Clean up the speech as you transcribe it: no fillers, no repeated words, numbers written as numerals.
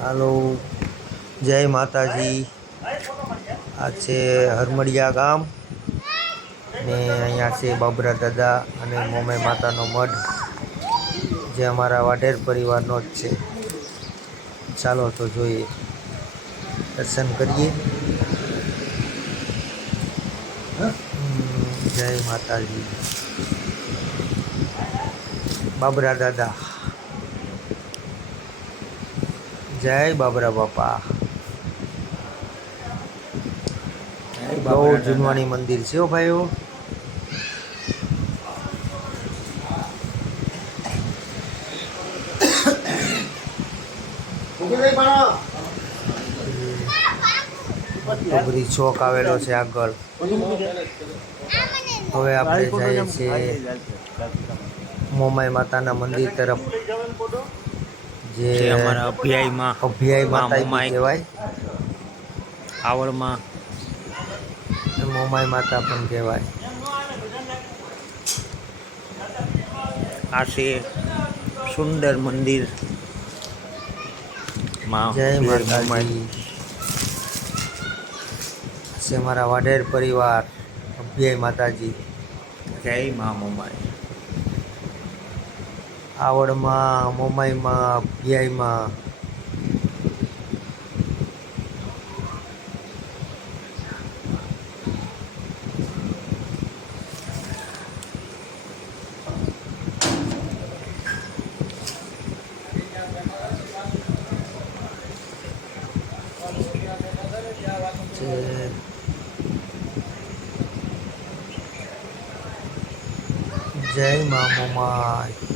હાલો, જય માતાજી। આ છે હરમડિયા ગામ ને અહીંયા છે બાબરા દાદા અને મોમાઈ માતાનો મઢ, જે અમારા વાઢેર પરિવારનો જ છે। ચાલો તો જોઈએ, દર્શન કરીએ। જય માતાજી। બાબરા દાદા, જય બાબરા બાપા। બહુ જૂનવાણી મંદિર છે ભાઈઓ। ડુંગરી ચોક આવેલો છે આગળ। હવે આપણે જઈએ છીએ મોમાઈ માતાના મંદિર તરફ, જે અમારા અભ્યાયમાં અભ્યાય માતા બી કહેવાય, આવડમાં મોમાઈ માતા પણ કહેવાય। આ છે સુંદર મંદિર માં જય મોમાઈ। માતાજી। છે મારા વાઢેર પરિવાર, અભ્યાય માતાજી। જય મા મોમાઈ। આવડમાં, મોમાઈમાં, અભ્યાયમાં। જય મા મોમાઈ।